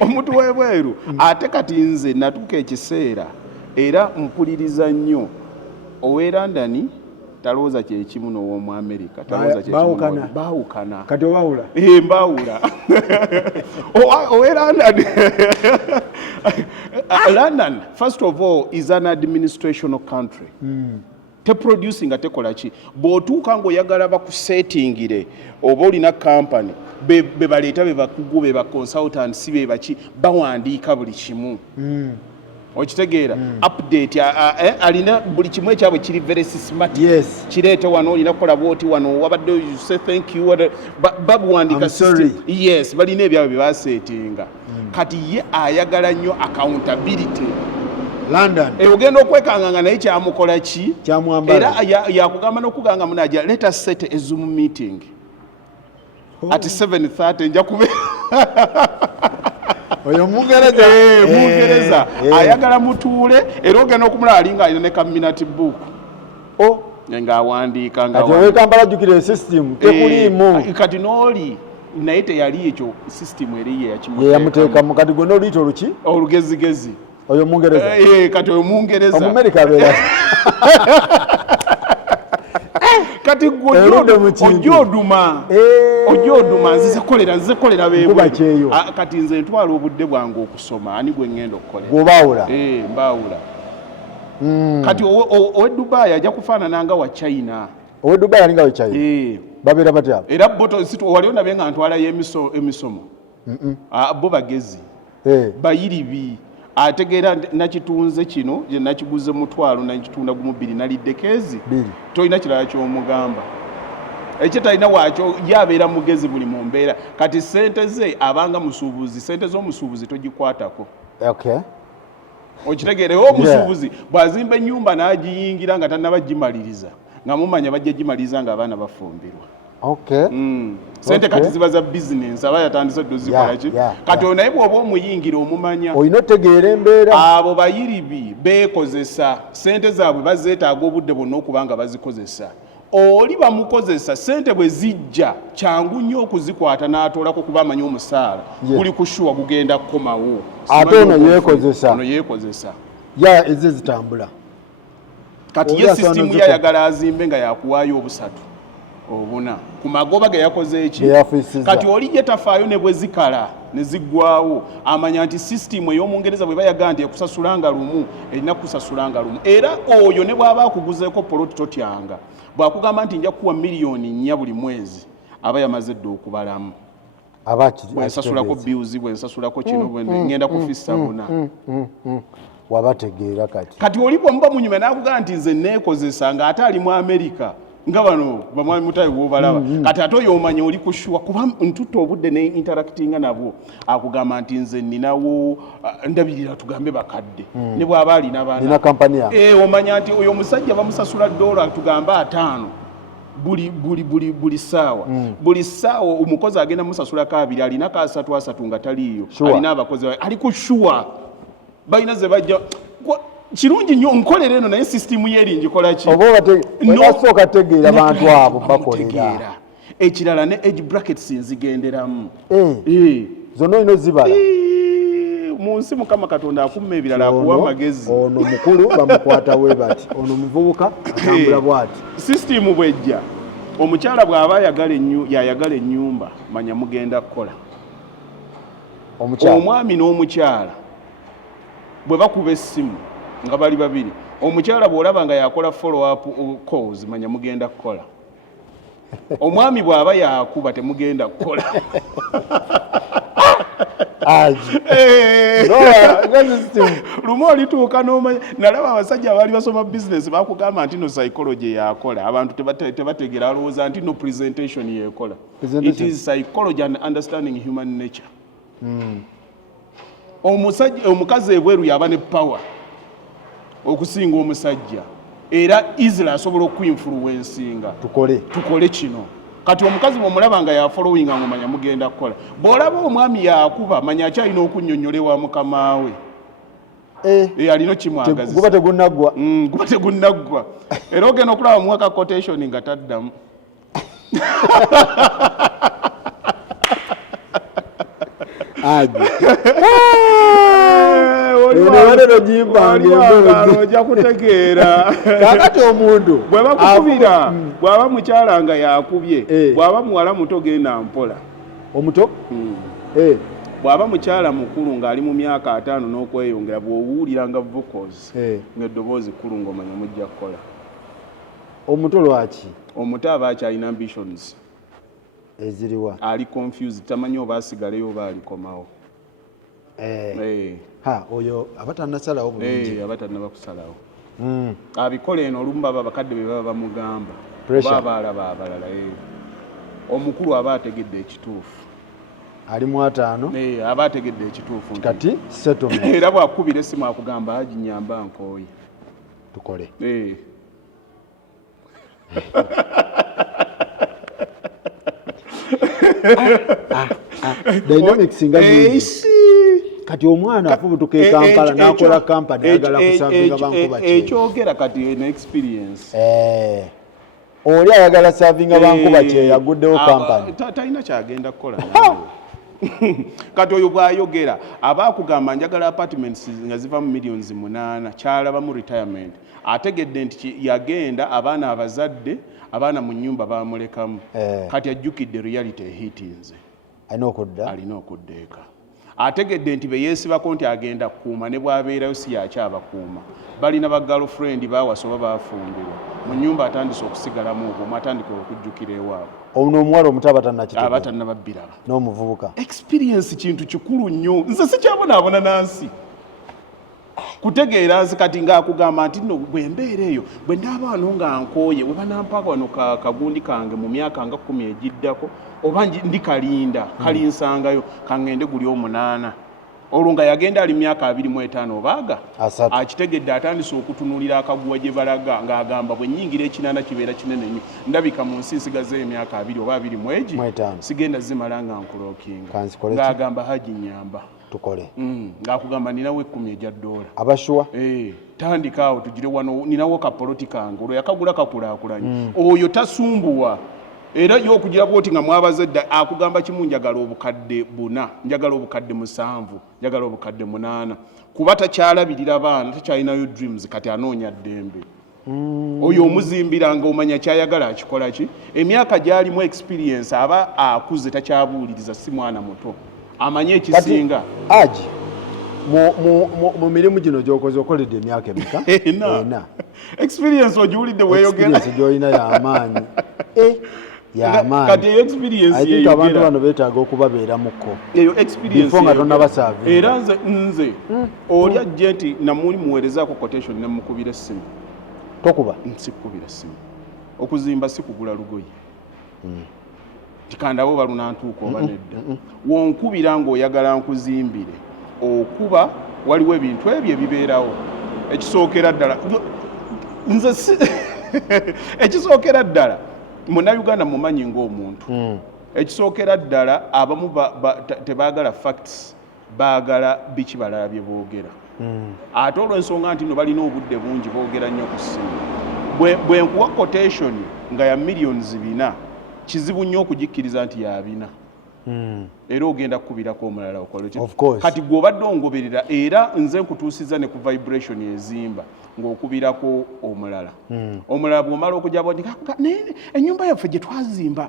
omuntu webweru ate kati nze natuuka ekiseera era mpuliriza nnyo ow'e London talowooza kyekimu n'ow'omu America baawukana kati obaawula mbaawula ow'e London first of all is an administrational country teproducing tekola ki bw'otuuka ng'oyagala bakusetingire oba olina kampani be baleeta be bakugu be baconsultants be baki bawandiika buli kimu okitegeera update alina buli kimu ekyabwe kiri very systematic kireete wano olina kukola bwoti wano wabadde you say thank you babuwandiika system yes balina ebyabwe bye baseetinga kati ye ayagala nnyo accountability London ogenda okwekanganga naye kyamukola ki era yakugamba n'okuganga munaja let us set a Zoom meeting at 7:30 nja kube oyo Mungereza ayagala mutuule era ogenda okumulaba alinga alina ne kaminati book ng'awandiika Kampala jukire system tekuliimu kati n'oli naye teyali ekyo system eri yamuteekamu kati gwe n'oluyita oluki olugezigezi oyo Mungereza kati oyo Mungereza Omumerika abeera kati ogyoduma nzize kolera beebwe kati nze ntwala obudde bwange okusoma ani gwe ngenda okukolera gwobaawula mbaawula kati owe Dubai ajja kufaanana nga wa China owe Dubai alinga wa China babeera batya era waliwo nabe nga ntwalayo emisomo bo bagezi bayiribi ategeera nakitunze kino je nakiguze mutwalo nakitunda gumu 2 nalidde kezi tolina kirala ky'omugamba ekyo talina waakyo yabeera mugezi buli mu mbeera kati sente ze abanga musuubuzi sente z'omusuubuzi togikwatako okitegeerewo omusuubuzi bw'azimba ennyumba n'agiyingira nga tannabagimaliriza nga mumanya bajja gimaliriza nga abaana bafumbirwa sente kati ziba za business aba yatandise dozikola ki kati onaye bw'oba omuyingira omumanya olina otegeera embeera abo bayiribi beekozesa sente zaabwe bazeetaaga obudde bwonna okuba nga bazikozesa oli bamukozesa sente bwe zijja kyangu nnyo okuzikwata n'atoolako kuba amanyi omusaala guli kushuwa gugenda kukomawo ate ono yeekozesa eze zitambula kati ye sisitimu yayagala azimbe nga yakuwaayo obusatu obuna ku magoba ge yakoze eki kati oli ye tafaayo ne bwe zikala ne ziggwawo amanya nti sisitimu ey'Omungereza bwe bayaga nti ekusasulanga lumu erina kusasulanga lumu era oyo ne bw'aba akuguzeeko poloti totyanga bw'akugamba nti nja kuwa miliyoni 4 buli mwezi aba yamaze dde okubalamu bwensasulako bills bwensasulako kino ngenda kufissa buna wabategeera kati oli bw'omuba munyuma n'akugamba nti nze neekozesa ng'ate ali mu Amerika nga bano bamwami mutayi bw'obalaba kati ate oyo omanya oli kushuwa kuba ntutta obudde ne interactinga nabwo akugamba nti nze ninawo ndabirira tugambe bakadde ne bw'aba alina baana omanya nti oyo omusajja bamusasula $5 tugambe 5 buli ssaawa buli ssaawa omukozi agenda musasulako 2 alinako 3 nga taliiyo alina abakozi ali kushuwa balina ze bajja kirungi nnyo nkolera eno naye sisitimu ye erinjikola ki oba tegeera bantu abo bakolera ekirala ne age brackets nzigenderamu zonna olina ozibala mu nsi Mukama Katonda akumma ebirala akuwa amagezi ono mukulu bamukwata we bati ono muvubuka atambula bwati sisitimu bwejja omukyala bw'aba yayagala ennyumba manya mugenda kukola omwami n'omukyala bwe bakuba essimu nga bali babiri omukyala bw'olaba nga yakola follow up calls manya mugenda kukola omwami bw'aba yakuba temugenda kukola lumu olituuka n'omanya nalaba abasajja abaali basoma business bakugamba nti no psychology yakola abantu tebategera alowooza nti no presentation yekola it is psychology and understanding human nature omukazi ebweru yaba ne power okusinga omusajja era Israel asobola okuinfluencinga tukole kino kati omukazi bw'omulaba nga yafollowinga ng'omanya mugenda kukola bw'olaba omwami yakuba manya akyalina okunnyonnyolewa mukama we alina kimwagazisa guba tegunnaggwa era ogenda okulaba muwaka quotation nga taddamu Aji. Olwalero jimbange ojja kutegeera. Kakati omuntu bwe bakukubira bw'aba mukyala nga yakubye bw'aba muwala muto genda mpola. Omuto? Bw'aba mukyala mukulu ng'ali mu myaka 5 n'okweyongera bw'owulira nga vocals ng'eddoboozi kkulu ng'omanya mujja kukola. Omuto lwaki? Omuto aba akyalina ambitions. Eziriwa? Ali confused tamanyi oba asigaleyo oba alikomawo. Oyo abatannasalawo bulungi. Abatannaba kusalawo. Abikola eno olumu baba bakadde be baba bamugamba. Baba alaba abalala. Omukulu aba ategedde ekituufu. Ali mu 5? Aba ategedde ekituufu. Kati settlement. Era bw'akubira essimu akugamba aginyamba nkooye. Tukole. Dynamics nga kati omwana afubutuka e Kampala n'akola kampani agala kusavinga bankuba kye. Ekyogera kati eno experience. Oli ayagala savinga bankuba kye yaguddewo kampani. Talina kyagenda kukola. Kati oyo bw'ayogera aba akugamba njagala apartments nga ziva mu millions 8 kyalaba mu retirement. Ategedde nti yagenda abaana abazadde abaana mu nnyumba bamulekamu. Kati ajjukidde reality ehitinze. Alina okudda eka. Ategedde nti be yeesibako nti agenda kukuuma ne bw'abeerayo si yakyabakuuma. Balina ba girlfriend baawasoba baafumbirwa. Mu nnyumba atandise okusigalamu obwo atandika okujjukira ewaabwe. Ono omuwala omuto abatannababbiraba. N'omuvubuka. Experience kintu kikulu nnyo. Nze sikyabonaabona nansi. Kutegeera nzi kati ng'akugamba nti nno bwe mbeera eyo bwe ndaaba wano nga nkooye we banampaka wano kagundi kange mu myaka nga 10 egiddako oba ndi kalinda kalinsangayo kangende guli 8 olwo nga yagenda ali myaka 25 obaaga akitegedde atandise okutunulira akaguwa gye balaga ng'agamba bwe nnyingira ekinana kibeera kinene nnyo ndabika mu nsi nsigazeeyo emyaka 2 oba 2 mu egi sigenda zimala nga nkulookinga ng'agamba haji nyamba tukole. Ng'akugamba ninawo $10 abashuwa tandika awo tugire wano ninawo kapolotika ngo olwo yakagula kakulaakulanye oyo tasumbuwa era yo okugira bwoti nga mwabazadde akugamba kimu njagala obukadde 4 njagala obukadde 7 njagala obukadde 8 kuba takyalabirira baana takyalinayo dreams kati anoonya ddembe. Oyo omuzimbira nga omanya kyayagala akikola ki emyaka gyalimu experience aba akuze takyabuuliriza si mwana muto amanye ekisinga. Aji mu mirimu gino gy'okoze okoledde emyaka emeka? Ena. Experience ogiwulidde weeyogera. Experience gy'olina y'amaanyi. Y'amaanyi. Kati eyo experience yeeyogera. Abantu bano beetaaga okubabeeramuko. Eyo experience before nga tonnabasaavinga. Era nze oli ajje nti namuli muweerezaako quotation ne mukubira essimu. Tokuba? Sikubira essimu. Okuzimba si kugula lugoye. Tikandabo balunantuuka oba nedda. Wonkubira ng'oyagala nkuzimbire. Okuba waliwo ebintu ebyo ebibeerawo. Ekisookera ddala. Nze ekisookera ddala. Munnayuganda mumanyi ng'omuntu. Ekisookera ddala abamu tebaagala facts baagala biki balala bye boogera. Ate olw'ensonga nti no balina obudde bungi boogera nnyo ku ssimu. Bwe nkuwa quotation nga ya millions 4 kizibu nnyo okugikkiriza nti yabina. Era ogenda kukubirako omulala okole kati gw'obadde ongoberera era nze nkutuusiza ne ku vibration ezimba ng'okubirako omulala. Omulala bw'omala okujjabo nti ennyumba yaffe gye twazimba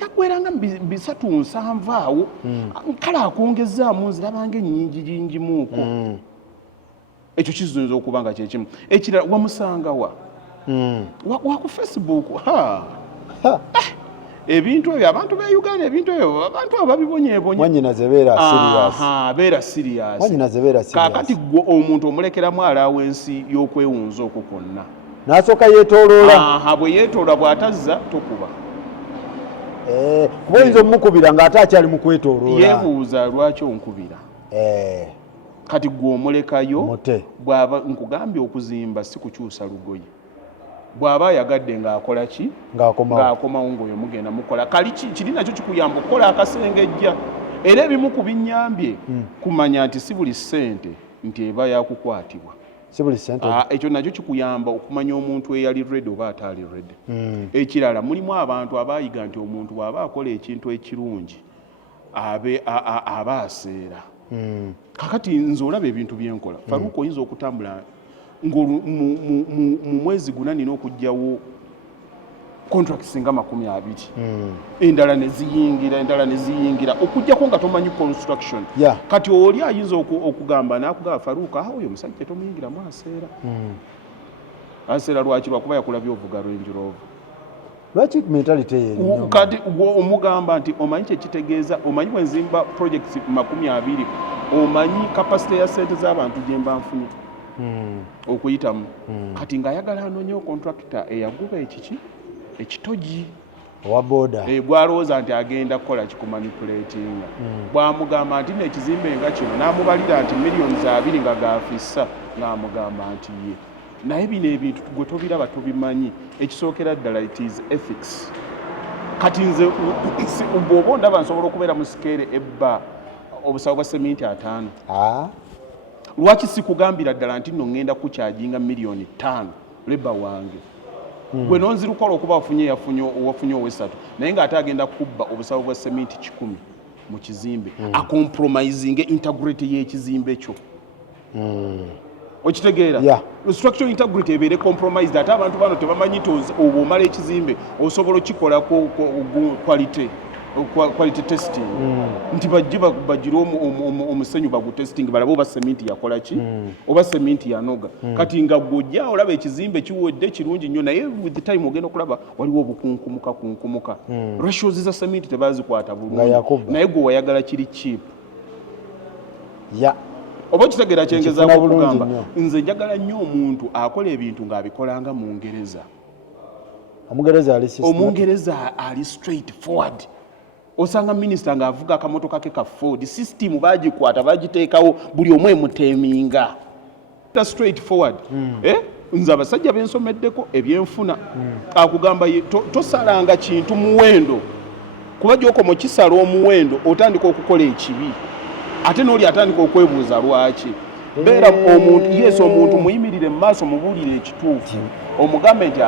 yagweranga 370 awo kale akwongezaamu nzirabanga ennyingimuuko. Ekyo kizunza okuba nga kyekimu. Ekirala wamusangawa wa ku Facebook ebintu ebyo abantu be Uganda ebintu ebyo abantu ababibonyeebonye. Mwannyinaze beera serious. Beera serious. Mwannyinaze beera serious. Kaakati gwe omuntu omulekeramu alaawo ensi y'okwewunza okwo kwonna. N'asooka yeetooloola. Bwe yeetoola bw'atazza tokuba. Kuba oyinza omukubira ng'ate akyali mu kwetooloola. Yeebuuza lwaki onkubira. Kati gwe omulekayo bw'aba nkugambye okuzimba si kukyusa lugoye. Bw'aba yagadde ng'akola ki? Ng'akomawo ng'oyo mugenda mukola. Kali kiri nakyo kikuyamba okukola akasengejja. Era ebimu ku binnyambye kumanya nti si buli ssente nti eba yakukwatibwa. Si buli ssente? Ekyo nakyo kikuyamba okumanya omuntu eyali ready oba ataali ready. Ekirala mulimu abantu abaayiga nti omuntu bw'aba akola ekintu ekirungi aba aseera. Kakati nze olaba ebintu byenkola Faruku oyinza okutambula mu mwezi guna nina okujjawo contracts nga 20 endala ne ziyingira okujjako nga tomanyi construction. Kati oli ayinza okugamba nakugamba Faruku oyo omusajja tomuyingiramu aseera lwaki lwakuba yakulabye ovuga Range Rover. Lwaki mentality eyo kati omugamba nti omanyi kyekitegeeza omanyi bwenzimba projects 20 omanyi capacity ya sente z'abantu gye mba nfunye okuyitamu kati ng'ayagala anoonyewo contractor eyaguba ekitogi owa boda gwalowooza nti agenda kukola kikumanipuletinga bw'amugamba nti n'ekizimbe nga kino n'amubalira nti millions 2 nga gaafissa ng'amugamba nti ye naye bino ebintu gwe tobiraba tobimanyi ekisookera ddala it is ethics. Kati nze bw'oba ondaba nsobola okubeera mu sikeere ebba obusawo bwa seminti 5 lwaki sikugambira ddala nti nno ŋŋenda kukyajinga million 5 leba wange gwe nonzirukola okuba wafunye ow'esatu naye ng'ate agenda kubba obusawo bwa seminti 10 mu kizimbe acompromisinge integrity y'ekizimbe kyo. Okitegeera structural integrity ebeere compromised ate abantu bano tebamanyi nti obwo omala ekizimbe osobola okikolako quality testing nti bajjire omusenyu bagutesting balabe oba seminti yakola ki oba seminti yanoga kati nga gwojja olaba ekizimbe kiwedde kirungi nnyo naye with the time ogenda okulaba waliwo obukunkumuka ratios za seminti tebazikwata bulungi naye gwe wayagala kiri cheap. Oba okitegeera kyengezaako okugamba nze njagala nnyo omuntu akola ebintu ng'abikolanga mu Ngereza. Omungereza ali straight forward. Osanga minisita ng'avuga akamotoka ke ka Ford system baagikwata bagiteekawo buli omu emuteeminga straight forward. Nze abasajja bensomeddeko ebyenfuna akugamba tosalanga kintu muwendo kuba gy'okoma okisala omuwendo otandika okukola ekibi ate n'oli atandika okwebuuza lwaki. Beera omuntu muyimirire mu maaso mubuulire ekituufu omugambe nti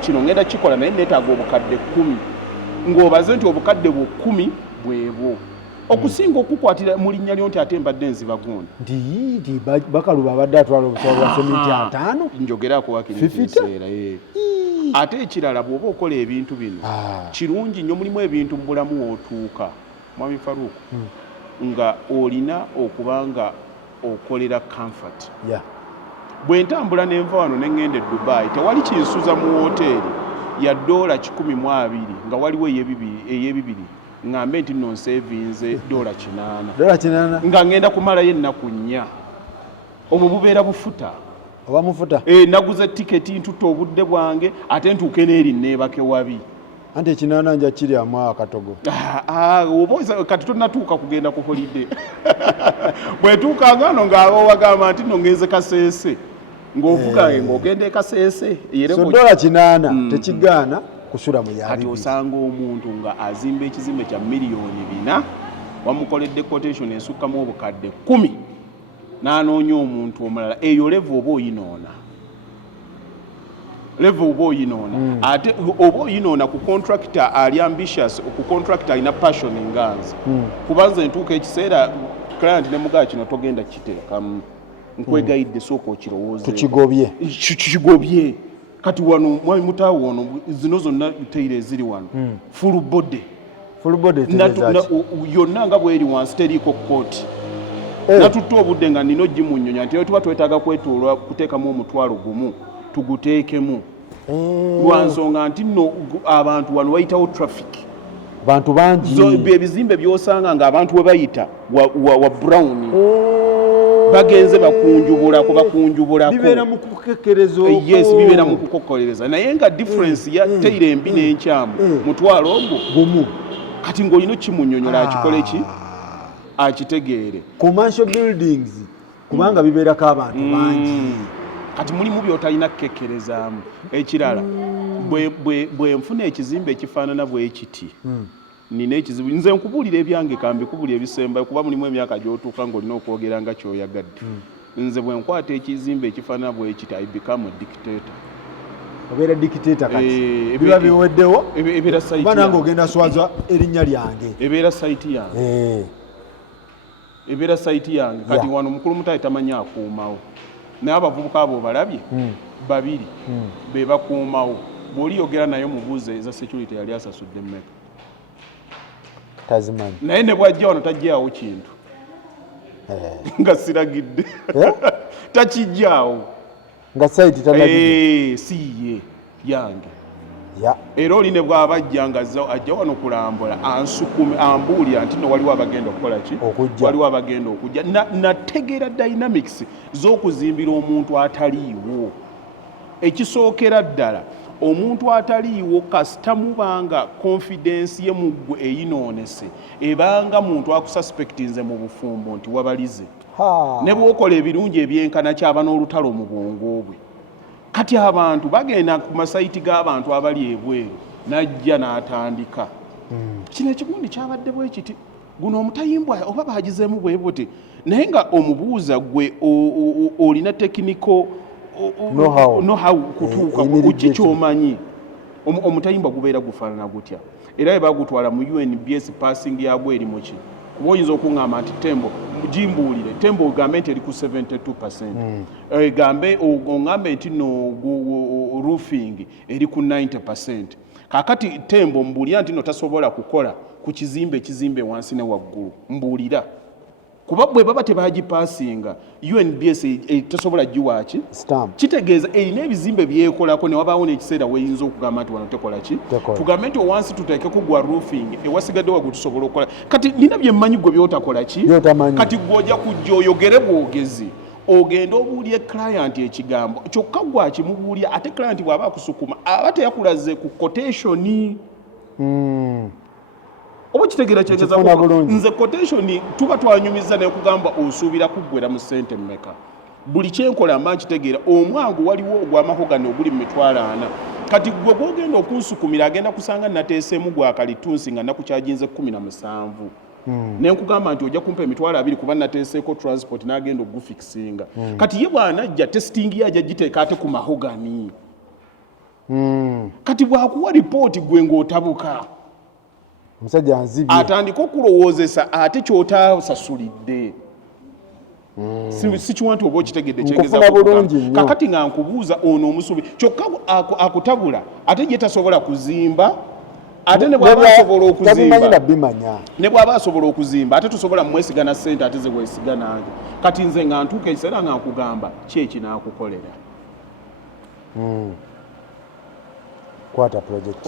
kino ngenda kikola naye neetaaga obukadde 10 ng'obaze nti obukadde 10 bwebwo okusinga okukwatira mu linnya lyo nti ate mbadde nziba gundi nti Bakaluba abadde atwala obusawo bwa seminti 5 njogeraako wakiriseera ate ekirala bw'oba okola ebintu bino kirungi nnyo mulimu ebintu mu bulamu wootuuka Mwami Faruku nga olina okuba nga okolera comfort. Bwe ntambula n'enva wano ne ngenda e Dubai tewali kinsuza mu woteeri ya $120 nga waliwo ey'ebibiri ngambe nti nno nsevinze $8 nga ngenda kumalayo ennaku 4 obwo bubeera bufuta oba mufuta naguze tiketi ntutta obudde bwange ate ntuuke n'eri neebake wabi anti ekinana nja kiryamu akatogo oba kati tonatuuka kugenda ku holiday bwetuukanga no ng'abawagamba nti no ngenze Kaseese ng'ovuga ng'ogenda e Kaseese so $8 tekigaana kusula mu kati osanga omuntu nga azimba ekizimbe kya miliyoni 4 wamukoledde quotation esukkamu obukadde 10 n'anoonya omuntu omulala eyo level oba oyinoona ate oba oyinoona ku contractor ali ambitious ku contractor alina passion nganze kubanza entuuka ekiseera client ne mugaa kino togenda kiteekamu nkwegayidde sooka okirowooze tukigobye kati wano mwami mutaawo wano zino zonna teire eziri wano full body yonna nga bweri wansi teriiko kooti natutta obudde nga nina ogimunnyonya nti tuba twetaaga kwetuulwa kuteekamu omutwalo gumu tuguteekemu lwansonga nti nno abantu wano wayitawo traffic bantu bangi ebizimbe byosanga nga abantu we bayita wa brown bagenze bakunjubulako bibeera mu kukekereza bibeera mu kukokolereza naye nga difference ya teire embi n'enkyamu mutwalo ogwo gumu kati ng'olina kimunnyonnyola akikole ki akitegeere commercial buildings kubanga bibeerako abantu bangi kati mulimu by'otalina kukekkerezaamu ekirala bwe nfuna ekizimbe ekifaanana bwe kiti nina ekizibu nze nkubuulira ebyange kambikubulira ebisembayo kuba mulimu emyaka gy'otuuka ng'olina okwogera nga kyoyagadde nze bwe nkwata ekizimbe ekifaanana bwe kiti I become a dictator obeera dictator kati biba biweddewo kuba nange ogenda swaza erinnya lyange ebeera saiti yange ebeera saiti yange kati wano mukulu mutayi tamanyi akuumawo naye abavubuka abo balabye babiri be bakuumawo bw'oliyogera naye mubuuze eza security yali asasudde mmeka tazimanyi naye ne bwajja wano tajjaawo kintu nga siragidde takijjaawo nga saiti talagidde siye yange era oli ne bw'aba ajja nga ajja wano kulambula ansukume ambuulira nti no waliwo abagenda okukola ki waliwo abagenda okujja nategeera dynamics z'okuzimbira omuntu ataliiwo ekisookera ddala omuntu ataliiwo kasita mubanga confidence ye muggwe eyinoonese ebanga muntu akususpectinze mu bufumbo nti wabalize ne bw'okola ebirungi ebyenkana kyaba n'olutalo mu bwongo bwe kati abantu bagenda ku masayiti g'abantu abali ebweru najja n'atandika kino ekigundi kyabadde bwe kiti guno omutayimbwa oba baagizeemu bwe buti naye nga omubuuza gwe olina tekiniko know-how kutuuka kuki kyomanyi omutayimbwa gubeera gufaanana gutya era bwe bagutwala mu UNBS passing yagwo eri muki kuba oyinza okuŋŋamba nti tembo gimbuulire tembo ogambe nti eri ku 72%, egambe oŋŋambe nti no roofing eri ku 90%. Kakati tembo mbuulira nti no tasobola kukola ku ekizimbe wansi ne waggulu mbuulira kuba bwe baba tebagipaasinga UNBS tasobola giwaaki kitegeeza erina ebizimbe byekolako ne wabaawo n'ekiseera weeyinza okugamba nti wano tekola ki tugambe nti owansi tuteekeko gwa roofing ewasigadde wagwe tusobola okukola kati nina bye mmanyi gwe byotakola ki kati gw'ojja kujja oyogere bwogezi ogenda obuulya client ekigambo kyokka gwakimubuulya ate client bw'aba akusukuma aba teyakulaze ku quotation oba kitegeera kyegeza nze quotation tuba twanyumiza nekugamba osuubira kuggwera mu ssente mmeka buli kyenkola mba nkitegeera omwangu waliwo ogw'amahogani oguli mu 40 kati gwe gwogenda okunsukumira agenda kusanga nateeseemu gwakalitunsi nga nakukyajinze 17 nenkugamba nti ojja kumpa 20 kuba nateeseeko transport n'agenda ogufikisinga kati ye bw'anajja testing ye ajja giteeka ate ku mahogani kati bw'akuwa ripooti gwe ng'otabuka musajja anzibye atandika okulowoozesa ate kyotasasulidde si kiwanti oba okitegedde kyegeza kakati nga nkubuuza ono omusubi kyokka akutabula ate gye tasobola kuzimba ate ne bw'aba asobola okuzimba ate tusobola mwesigana ssente ate ze weesiga nange kati nze nga ntuuka ekiseera nga nkugamba kyeki naakukolera kwata project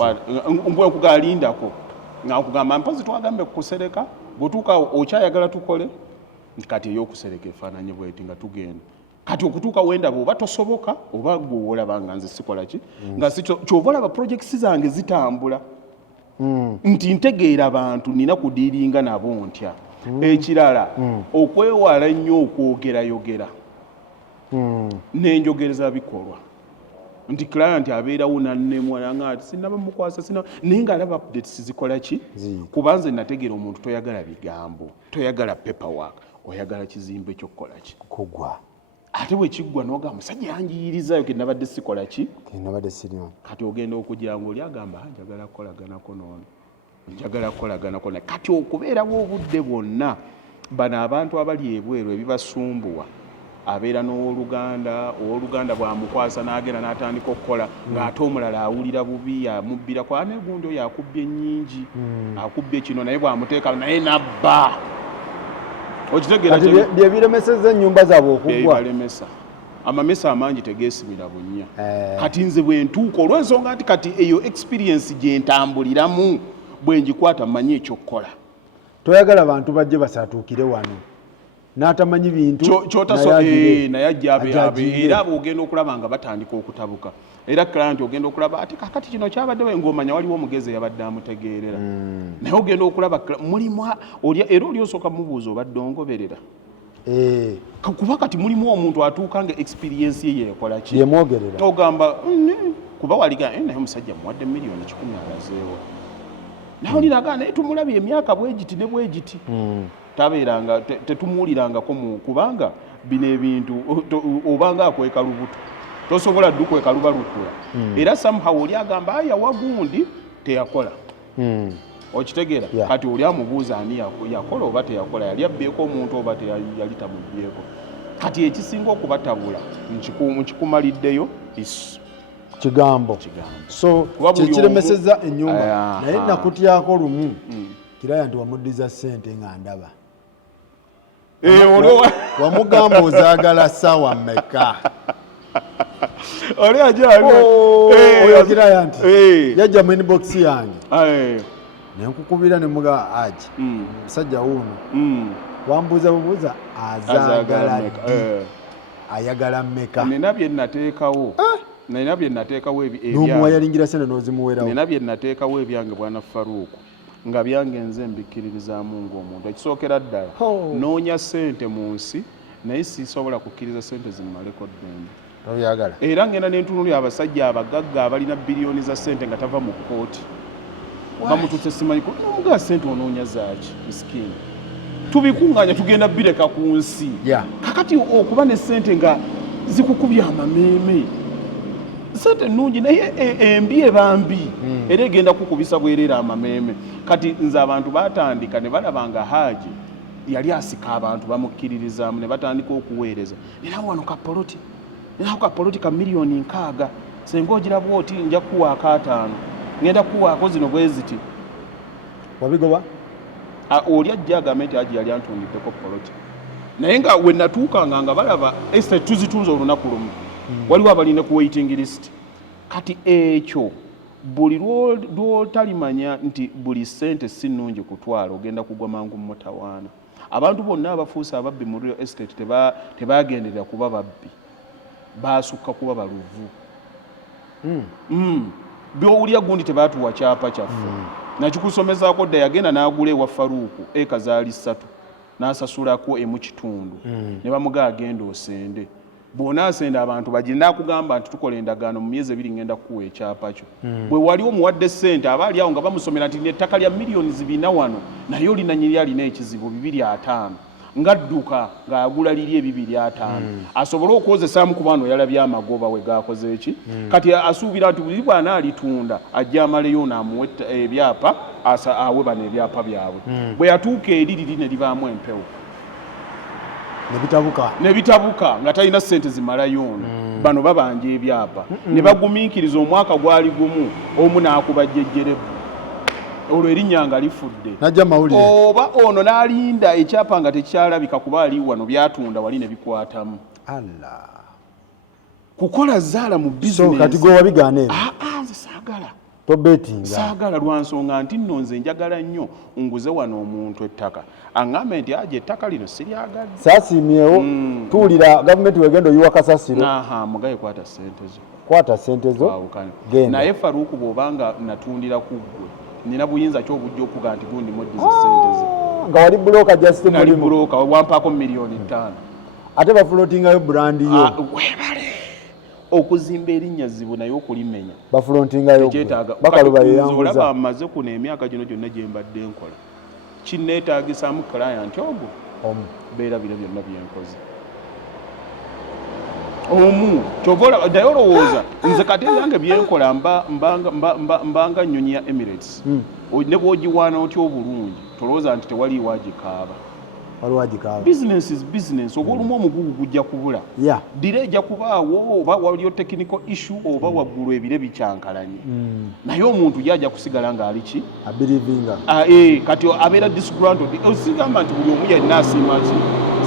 mbwe okugalindako nga nkugamba mpozi twagambe kukusereka bw'otuuka okyayagala tukole kati ey'okusereka efaananye bweti nga tugenda kati okutuuka wendaba oba tosoboka oba gwe olaba nga nze sikola ki nga kyova olaba projects zange zitambula nti ntegeera abantu nina kudiiringa nabo ntya ekirala okwewala nnyo okwogerayogera n'enjogereza bikolwa nti client abeerawo nannemwa ngati sinaba mukwasa naye ng'alaba updates zikola ki kuba nze nategeera omuntu toyagala bigambo toyagala paperwork oyagala kizimbe kyokkola ki kugwa ate bwe kiggwa n'ogamba musajja yanjiyirizayo ke nabadde sikola ki kati ogenda okugira ng'oli agamba njagala kukolaganako noono njagala kukolaganako naye kati okubeerawo obudde bwonna bano abantu abali ebweru ebibasumbuwa abeera n'owooluganda bwamukwasa n'agenda n'atandika okukola ng'ate omulala awulira bubi amubbirako ane gundi oyo akubbye ennyingi akubbye kino naye bwamuteeka naye nabba bye biremeseza ennyumba zaabwe okuggwa balemesa amamesa amangi tegeesimira bunnya kati nze bwe ntuuka olw'ensonga nti kati eyo experience gye ntambuliramu bwe ngikwata mmanyi ekyokukola toyagala bantu bajje basatuukire wano n'atamanyi bintu naye ajja era abo ogenda okulaba nga batandika okutabuka era client ogenda okulaba ati kakati kino kyabadde ng'omanya waliwo omugezi eyabadde amutegeerera naye ogenda okulaba mulimu era oli osooka mubuuza obadde ongoberera kuba kati mulimu omuntu atuuka nga experience ye yekola ki yemwogerera ogamba kuba waliga naye omusajja muwadde miliyoni 10 alazeewo naye oliraga naye tumulabye emyaka bwegiti ne bwegiti tabeeranga tetumuwulirangako kubanga bino ebintu obanga akweka lubuto tosobola ddukweka lubalutula era somehow oli agamba yawa gundi teyakola okitegeera kati oli amubuuza ani yakola oba teyakola yali abbeeko omuntu oba yali tamubbyeko kati ekisinga okubatabula nkikumaliddeyo kigambo so kyekiremeseza ennyumba naye nakutyako lumu kiraya nti wamuddiza ssente nga ndaba wamugamba ozaagala ssaawa mmeka oli ajali oyo kiraya nti yajja mu inbox yange nenkukubira ne muga aji musajja wuuno wambuuza bubuuza azaagala ayagala mmeka nina bye nateekawo n'omuwa yalingira sente n'ozimuwerawo nina bye nateekawo ebyange bwana Faruuku nga byange nze mbikkiririzaamu ng'omuntu ekisookera ddala noonya ssente mu nsi naye sisobola kukkiriza ssente zimumaleko ddembe obyagala era ngenda nentunulira abasajja abagagga abalina biliyoni za ssente nga tava mu kkooti bamututse simanyi nomugaa ssente onoonya zaaki miskini tubikuŋŋaanya tugenda bireka ku nsi kakati okuba ne ssente nga zikukubya amameeme ssente nnungi naye embi eba mbi era egenda kukubisa bwereera amameeme kati nze abantu batandika ne balaba nga Hajji yali asika abantu bamukkiririzaamu ne batandika okuweereza era wano kapoloti ka miliyoni 6 senga ogirabwa oti nja kuwaako 5 ngenda kuwaako zino bwe ziti wabigoba oli ajja agambe nti Hajji yali antundiddeko poloti naye nga we natuukanga nga balaba estate tuzitunza olunaku lumu waliwo abalina ku waiting list kati ekyo buli lwotalimanya nti buli ssente si nnungi kutwala ogenda kugwa mangu mu mutawaana abantu bonna abafuusa ababbi mu real estate tebagenderera kuba babbi basukka kuba baluvu byowulya gundi tebatuwa kyapa kyaffe nakikusomezaako dda yagenda n'agula ewa Faruuku eka zaali 3 n'asasulako emu kitundu ne bamugaa agenda osende bw'ona asenda abantu bagenda akugamba nti tukola endagaano mu myezi 2 ngenda kukuwa ekyapa kyo bwe wali omuwadde ssente abaali awo nga bamusomera nti ettaka lya miliyoni 4 wano naye olinanyiri alina ekizibu 250 ngadduka ng'agula liri 250 asobole okukozesaamu ku bano yalabye amagoba we gakoze eki kati asuubira nti buli bwana alitunda ajja amaleyo n'amuwa ebyapa awe bano ebyapa byabwe bwe yatuuka eri liri ne libaamu empewo ne bitabuka nga talina ssente zimalayo ono bano babanja ebyapa ne bagumiikiriza omwaka gwali gumu omu n'akuba jjejjerebu olwo erinnya nga lifudde najja mawulire oba ono n'alinda ekyapa nga tekyalabika kuba ali wano byatunda wali ne bikwatamu kukola zaala mu bizinesi kati gwe wabigaana ebyo nze saagala tobetinga saagala lwa nsonga nti nno nze njagala nnyo nguze wano omuntu ettaka aŋŋambe nti aje ettaka lino siryagadde saasiimyewo tuwulira gavumenti wegenda oyiwa kasasiro mugaye kwata ssente zo kwata ssente zo naye Faruuku bw'obanga natundira ku ggwe nina buyinza ki obujja okuga nti gundi muddiza ssente ze nga wali bulooka jasite nali bulooka wampaako miliyoni 5 ate bafulootingayo brandi yo webale okuzimba erinnya zibu naye okulimenya bafulootingayo bakaluba yeyanguza amaze kuno emyaka gino gyonna gye mbadde nkola kinneetaagisaamu client ogwo beera bino byonna byenkoze omu kyovola naye olowooza nze kati yange byenkola mbanga nnyonyi ya Emirates ne bw'ogiwaana otya obulungi tolowooza nti tewaliiwo agikaaba business is business oba olumu omugugu gujja kubula dira ejja kubaawo oba waliyo technical issue oba waggulu ebire bikyankalanye naye omuntu yajja kusigala ng'ali ki kati abeera disgruntled osigamba nti buli omu yalina asiima ki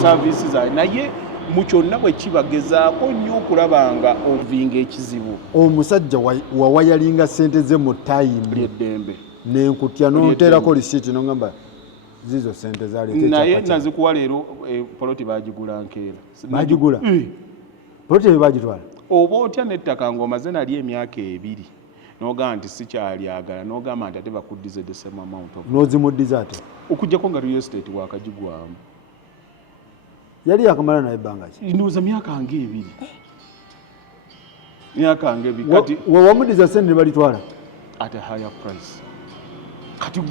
services naye mu kyonna bwe kibagezaako nnyo okulaba nga ovinga ekizibu omusajja wawayalinga ssente ze mu tayimu lyeddembe nenkutya nonteerako lisiiti nongamba zizo sente zaleeta naye nazikuwa leero poloti bagigula nkeera bagigula poloti ebyo bagitwala oba otya n'ettaka ng'omaze nali emyaka 2 n'ogamba nti sikyalyagala n'ogamba nti ate bakuddize the same amount of n'ozimuddiza ate okuggyako nga real estate wakagigwamu yali yakamala naye ebbanga ki ndowooza myaka nga 2 myaka nga 2 kati wamuddiza sente ne balitwala at a higher price kati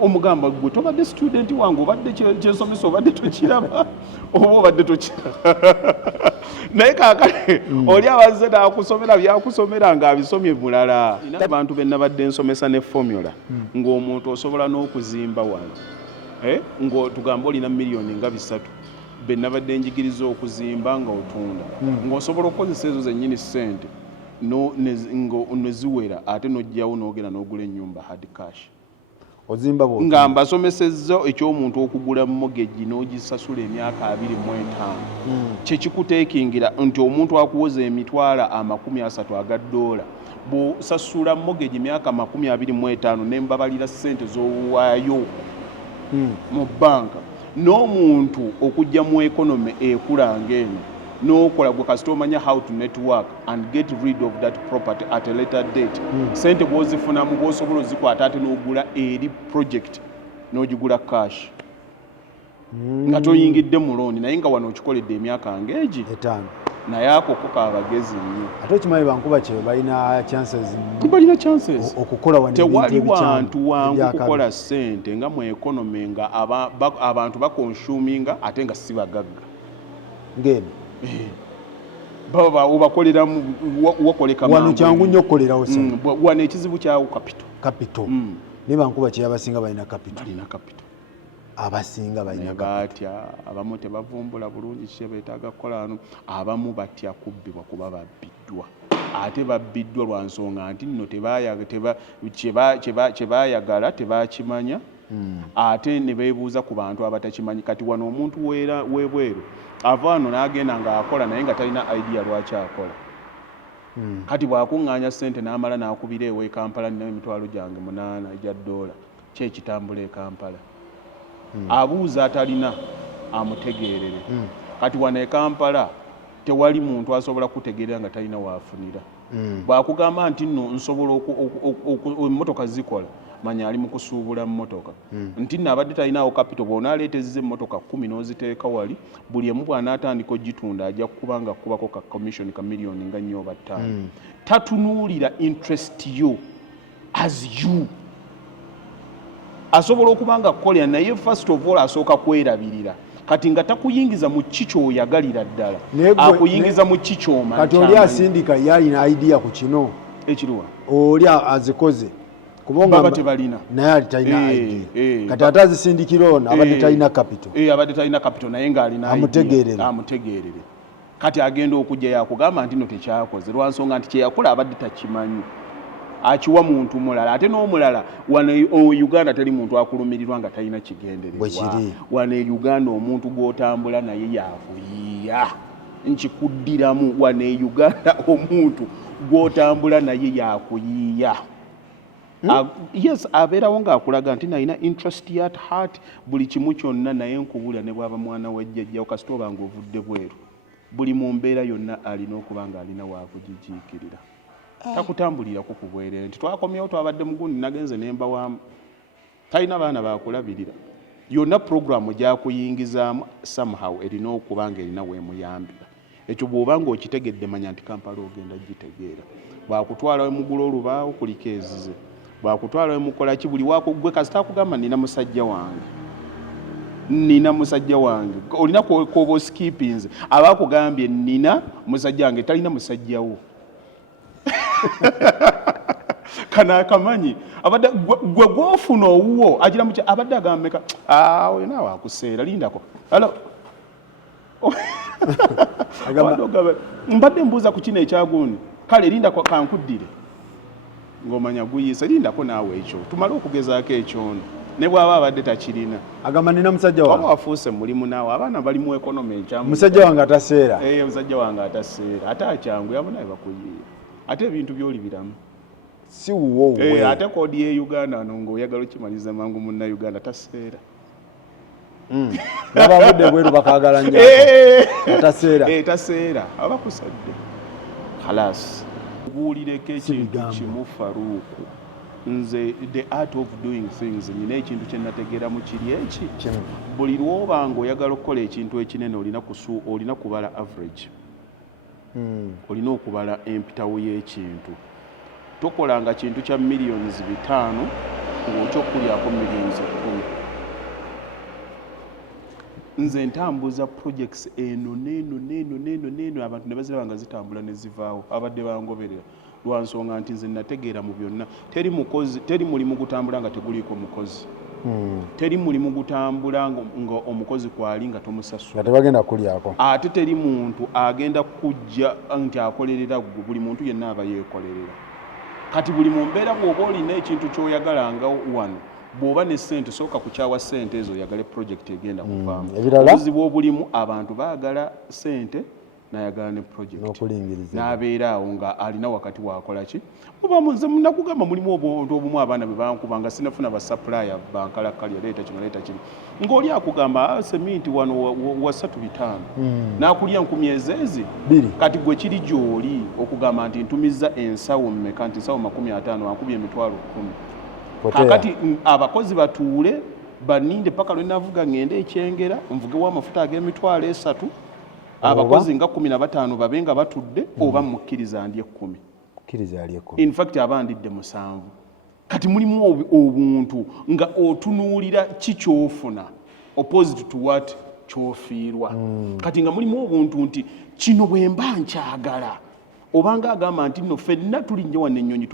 omugamba gwe tobadde student wange obadde kyensomesa obadde tokiraba oba obadde tokiraba naye kaakale oli abazze n'akusomera byakusomera ng'abisomye mulala abantu be nabadde nsomesa ne formula ng'omuntu osobola n'okuzimba wano ng'otugamba olina miliyoni nga 3 be nabadde njigiriza okuzimba ng'otunda ng'osobola okukozesa ezo zennyini ssente neziwera ate n'ojjawo n'ogenda n'ogula ennyumba hard cash ozimba nga mbasomesezza eky'omuntu okugula mortgage n'ogisasula emyaka 25 kyekikuteekingira nti omuntu akuwoza emitwala $30 aga dola bw'osasula mortgage emyaka 25 nembabalira ssente z'owaayo mu banka n'omuntu okujja mu economy ekula ng'eno n'okola gwe kasita omanya how to network and get rid of that property at a later date sente bw'ozifunamu bw'osobola ozikwata ate n'ogula eri project n'ogigula cash nga toyingidde mu looni naye nga wano okikoledde emyaka ng'egi 5 naye ako abagezi nnyo ate okimanyi bankuba kye balina chances okukola tewali wantu wangu kukola ssente nga mu economy nga abantu bakonsuminga ate nga si bagagga ngeno baba obakolera wakoleka wano kyangu nnyo okukolerawo wano ekizibu kyawo capital ne bankuba kye abasinga balina capital batya abamu tebavumbula bulungi kye beetaaga kukola wano abamu batya kubbibwa kuba babbiddwa ate babbiddwa lwa nsonga nti nno kye baayagala tebakimanya ate ne beebuuza ku bantu abatakimanyi kati wano omuntu webweru ava wano n'agenda ng'akola naye nga talina idea lwaki akola kati bw'akuŋŋaanya ssente n'amala n'akubira ewa Kampala nina emitwalo gyange 8 egya dola kyekitambula e Kampala abuuza atalina amutegeerere kati wano e Kampala tewali muntu asobola kutegeerera nga talina waafunira bw'akugamba nti nno nsobola emmotoka zikola manya ali mu kusuubula mmotoka nti nno abadde talinaawo capital bw'onaaleetezza emmotoka 10 n'oziteeka wali buli emu bw'anaatandika ogitunda ajja kukuba nga kubako ka commission ka miliyoni nga 4 oba 5 tatunuulira interest yo as you asobola okuba nga kukolera naye first of all asooka kwerabirira kati nga takuyingiza mu kikyoyagalira ddala akuyingiza mu kikyomanyi kati oli asindika yalina idea ku kino ekiruwa oli azikoze kubanga tebalina naye ali talina idea kati ate azisindikira ono abadde talina capital abadde talina capital naye ng'alina amutegeerere kati agenda okujja yakugamba nti no tekyakoze lwansonga nti kyeyakola abadde takimanyi akiwa muntu mulala ate n'omulala wano Uganda teri muntu akulumirirwa nga talina kigendererwa wano Uganda omuntu gw'otambula naye yakuyiiya nkikuddiramu wano Uganda omuntu gw'otambula naye yakuyiiya yes abeerawo ng'akulaga nti nalina interest at heart buli kimu kyonna naye nkubula ne bwaba mwana wajjajjawo kasita oba ng'ovudde bweru buli mu mbeera yonna alina okuba ng'alina waakugijiikirira takutambulirako ku bwerere nti twakomyewo twabadde mugundi nagenze nemba waamu talina baana bakulabirira yonna programu gyakuyingizaamu somehow erina okuba ng'erina weemuyambira ekyo bw'oba ng'okitegedde manya nti Kampala ogenda gitegeera bwakutwala wemugula olubaawo kuliko ezize bwakutwala wemukola ki buli gwe kasita akugamba nina musajja wange olina kwoba oskipinze aba akugambye nina musajja wange talina musajjawo kana akamanyi abadde gwe gwofuna owuwo agira mu abadde agambeka oyo naawe akuseera lindako mbadde mbuuza ku kino ekyagundi kale lindako kankuddire ng'omanya guyiisa lindako naawe ekyo tumale okugezaako ekyono ne bw'aba abadde takirina agamba nina musajja wange wafuuse mulimu naawe abaana bali mu economy ekyamu musajja wange ataseera musajja wange ataseera ate akyangu yabonaye bakuyiira ate ebintu byoli biramu si wuwo ate koodi ye Uganda wano ng'oyagala okimaliza mangu munna Uganda taseera n'abavudde bweru bakaagala nnyo taseera aba kusadde khalas buulireko ekintu kimu Faruku nze the art of doing things nina ekintu kye nategeeramu kiri eki buli lwoba ng'oyagala okukola ekintu ekinene olina kubala average olina okubala empitawo y'ekintu tokolanga kintu kya millions 5 ng'okyokulyako millions 10. Nze ntambuza projects eno neeno abantu ne baziraba nga zitambula ne zivaawo abadde bangoberera lwa nsonga nti nze nategeera mu byonna teri mulimu gutambula nga teguliiko mukozi. Teri mulimu gutambula nga omukozi kwali nga tomusasula nga tebagenda kulyako. Ate teri muntu agenda kujja nti akolerera gwe, buli muntu yenna aba yeekolerera. Kati buli mu mbeera bw'oba olina ekintu ky'oyagala nga wano bw'oba ne ssente sooka kukyawa ssente ezo oyagale projekiti egenda kuvaamu. Obuzibu obulimu abantu baagala ssente n'ayagala ne projekiti n'abeera awo nga alina wakati wakola ki. Oba nze nakugamba mulimu obuntu obumu abaana be bankuba nga sinafuna basapulaya bankalakkalya leeta kino leeta kino ng'oli akugamba seminti wano wa 3-5 n'akulya 10,000 ezi kati gwe kiri gy'oli okugamba nti ntumizza ensawo mmeka nti nsawo 50 ankubye emitwalo 10. Kakati abakozi batuule baninde paka lwe navuga ngende ekyengera nvugewo amafuta ag'emitwalo 3 abakozi nga 15 babenga batudde oba mukkiriza ndye 10. In fact abandidde 7. Kati mulimu obuntu nga otunuulira kikyofuna opposite to what kyofiirwa. Kati nga mulimu obuntu nti kino bwe mba nkyagala obanga agamba nti nno ffenna tulinnya wano ennyonyi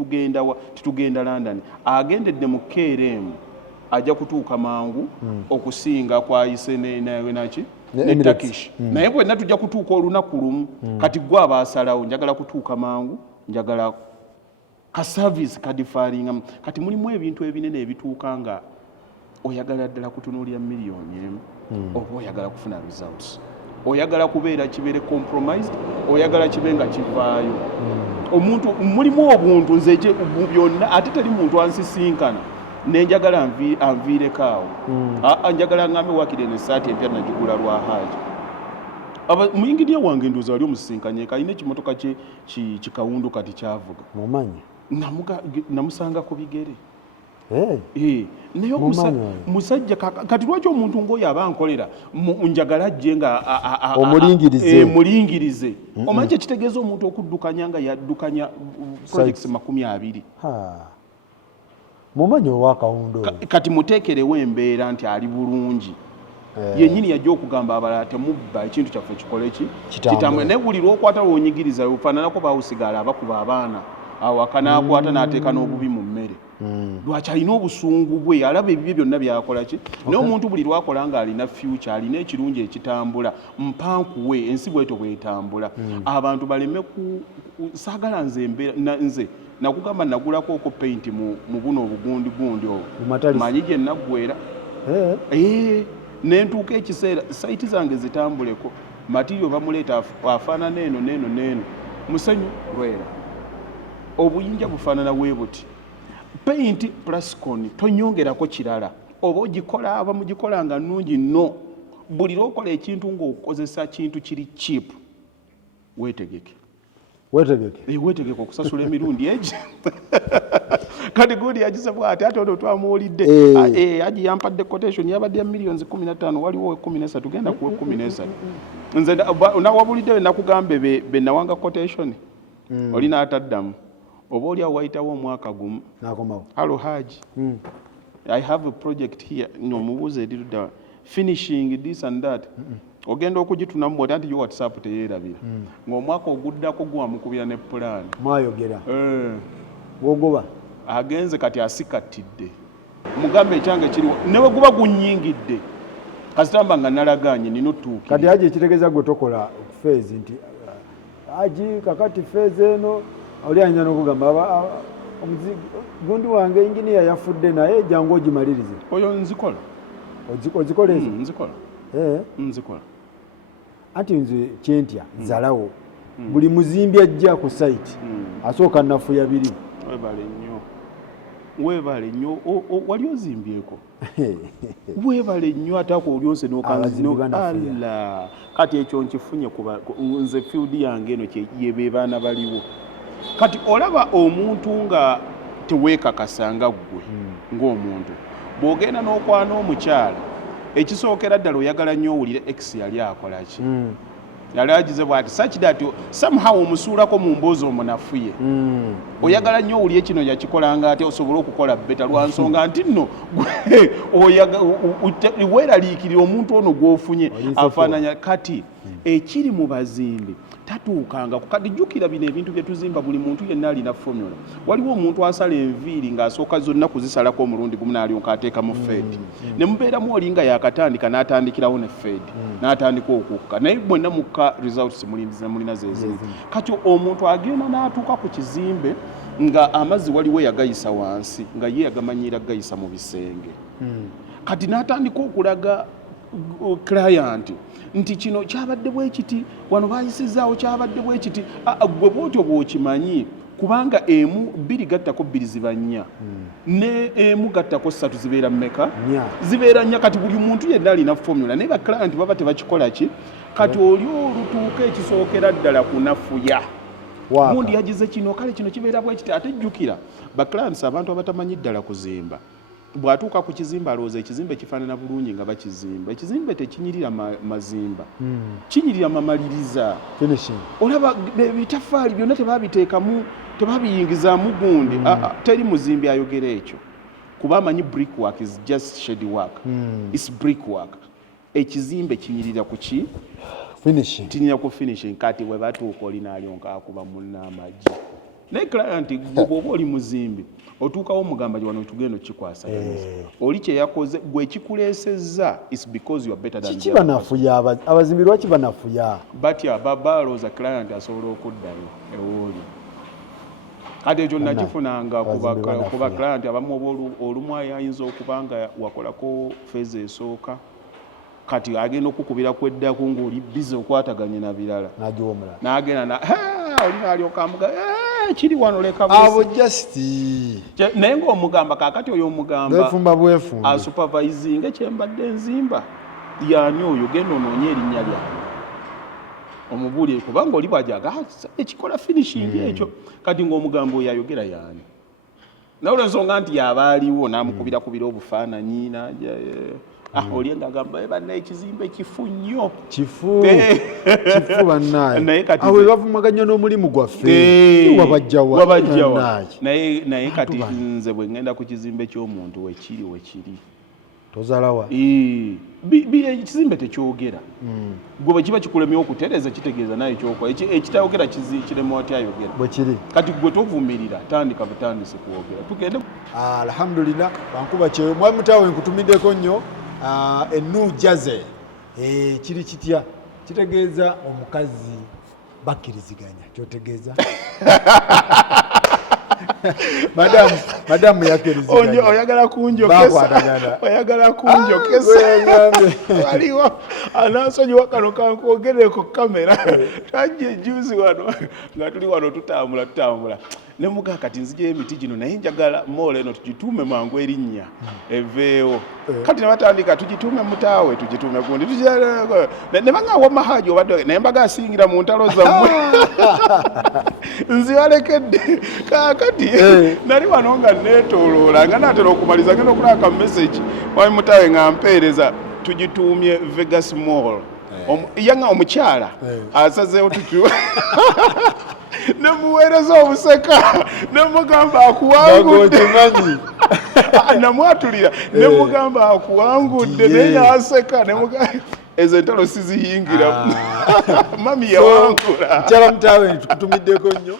titugenda London agendedde mu KLM ajja kutuuka mangu okusinga kwayise naki ne Turkish naye bwenna tujja kutuuka olunaku lumu kati gwe abaasalawo njagala kutuuka mangu njagala ka service kadifaaringa. Kati mulimu ebintu ebinene ebituuka nga oyagala ddala kutunuulira miliyoni emu oba oyagala kufuna results, oyagala kubeera kibeere compromised, oyagala kibe nga kivaayo. Omuntu mulimu obuntu nze byonna ate teri muntu ansisinkana nenjagala anviireko awo njagala ngambe wakire n'essaati empya nagigula lwa haaji. Muyingirya wange ndooza wali omusisinkanye kalina ekimotoka kye kikawundu kati kyavuga mumanyi namusanga ku bigere. Naye musajja kati lwaki omuntu ng'oyo aba nkolera njagala ajje nga mulingirize omanyi kyekitegeeza omuntu okuddukanya nga yaddukanya projects 20. mumanyi owakawundo kati muteekerewo embeera nti ali bulungi yennyini yajja okugamba abalala temubba ekintu kyaffe kikole kitambule naye buli lwokwata lwonyigiriza ofaananako bawusigala abakuba abaana awo akanakwata n'ateeka n'obubi mu mmere lwaki alina obusungu bwe alaba ebibye byonna byakola ki naye omuntu buli lwakola nga alina future alina ekirungi ekitambula mpankuwe ensi bweto bwetambula abantu baleme saagala nze embeera nze nakugamba nagulako oko paint mu buno obugundi obwo manyi gye naggwera nentuuka ekiseera saiti zange zitambuleko material bamuleeta afaanana neeno musenyu lwera obuyinja bufaanana bwe buti paint plascon tonyongerako kirala oba ogikola abamugikola nga nnungi nno buli lwokola ekintu ng'okozesa kintu kiri cheap weetegeke okusasula emirundi egi kati gundi yagisabwa ate ono twamuwulidde aji yampadde quotation yabadde ya millions 15 waliwo 13 tugenda ku 13 nze nawabulidde nakugamba be nawanga quotation oli n'ataddamu oba oli awayitawo omwaka gumu halo Haji I have a project here nomubuuza erirudda finishing this and that ogenda okugitunamu bwoti anti yo WhatsApp teyeerabira ng'omwaka oguddako gwamukubira ne pulaani mwayogera gwogoba agenze kati asikatidde mugambe ekyange kiriwo newe guba gunyingidde kasitamba nga nalaganye nino tuuki kati Haji ekitegeeza gwe tokola phase nti Haji kakati phase eno oli anyina n'okugamba gundi wange engineer yafudde naye jangu ogimalirize oyo nzikola ozikola ezo nzikola anti nze kyentya zalawo buli muzimbi ajja ku site asooka nafuya biri weebale nnyo wali ozimbyeko weebale nnyo ate ako olyonse n'okanzinoala kati ekyo nkifunye nze field yange eno yebe baana baliwo kati olaba omuntu nga teweekakasanga ggwe ng'omuntu bw'ogenda n'okwana omukyala ekisookera ddala oyagala nnyo owulire x yali akola ki yali agize bw'ati such that somehow omusuulako mu mboozi omunafuye oyagala nnyo owulye kino yakikolanga ate osobole okukola beta lwa nsonga nti nno weeraliikirira omuntu ono gw'ofunye afaananya kati ekiri mu bazimbi tatuukanga kati jjukira bino ebintu bye tuzimba buli muntu yenna alina formula waliwo omuntu asala enviiri ng'asooka zonna kuzisalako omulundi gumu n'alyoka ateekamu feedi ne mubeeramu oli nga yakatandika n'atandikirawo ne feedi n'atandika okukka naye bwenna mukka results mulina zeziri kati omuntu agenda n'atuuka ku kizimbe nga amazzi waliwo yagayisa wansi nga ye yagamanyira gayisa mu bisenge kati n'atandika okulaga client nti kino kyabadde bwe kiti wano bayisizaawo kyabadde bwe kiti gwe bwotyo bw'okimanyi kubanga emu bbiri gattako bbiri ziba nnya ne emu gattako ssatu zibeera mmeka zibeera nnya kati buli muntu yenna alina formula naye baclient baba tebakikola ki kati oli olutuuka ekisookera ddala kunafuya gundi yagize kino kale kino kibeera bwe kiti ate jjukira baclients abantu abatamanyi ddala kuzimba bw'atuuka ku kizimbe alowooza ekizimbe kifaanana bulungi nga bakizimba ekizimbe tekinyirira mazimba kinyirira mamaliriza olaba ebitafaali byonna tebabiteekamu tebabiyingizaamu gundi teri muzimbi ayogera ekyo kuba amanyi brickwork is just shed work its brickwork ekizimbe kinyirira ku ki kinyirira ku finishing kati we batuuka olina alyonka akuba munnaamagye naye client bw'oba oli muzimbi otuukawo omugamba wano tugenda okikwasa oli kye yakoze gwe kikuleesezza is because you are better than kiki banafuya abazimbi lwaki banafuya batya balooza client asobola okuddayo ewooli kati ekyo nakifunanga kuba client abamu olumu ayinza okuba nga wakolako feeza esooka kati agenda okukubira kweddaku ng'oli bize okwataganye na birala n'agenda olina alyoka amuga kiri wano leka abo just naye ng'omugamba kaakati oyo omugamba asupervising ekyembadde enzimba yaani oyo genda onoonye erinnya lyange omubuulire kubanga oli bwajaga ekikola finishing ekyo kati ng'omugamba oyo ayogera yaani naye olw'ensonga nti yaba aliwo n'amukubira obufaananyi oli ng'agamba banna ekizimbe kifu nnyo kifu bannaye awe bavumaganya n'omulimu gwaffe wabajjawa naye kati nze bwe ngenda ku kizimbe ky'omuntu wekiri tozalawa ekizimbe tekyogera gwe bwe kiba kikulemye okutereeza kitegeeza naye ekyokola ekitayogera kirema wati ayogera bwe kiri kati gwe tovumirira tandika butandise kuwogera tugende alhamdulillah bankuba kyeyo mwami mutaawe nkutumiddeko nnyo enu jaze kiri kitya kitegeeza omukazi bakkiriziganya kyotegeeza madamu yakkiriziganya oyagala kunjokesa waliwo anansonyiwa kano kankogereko kamera tajja ejuzi wano nga tuli wano tutambula ne muga kati nzija emiti gino naye njagala moola eno tugituume mangu erinnya eveewo kati nebatandika tugituume mutaawe tugituume gundi ne bangaawo mahaji obadde naye mbaga asingira mu ntalo zammwe nzibalekedde kaakati nali wano nga neetooloola nga naatera okumaliza ngenda okulaka message wami mutaawe nga mpeereza tugituumye Vegas Mall yanga omukyala asazeewo nemuweereza obuseka nemugamba akuwangudde namwatulira nemugamba akuwangudde naye naseka ezo entalo siziyingira mami yawangula mukyala mutaawe tukutumiddeko nnyo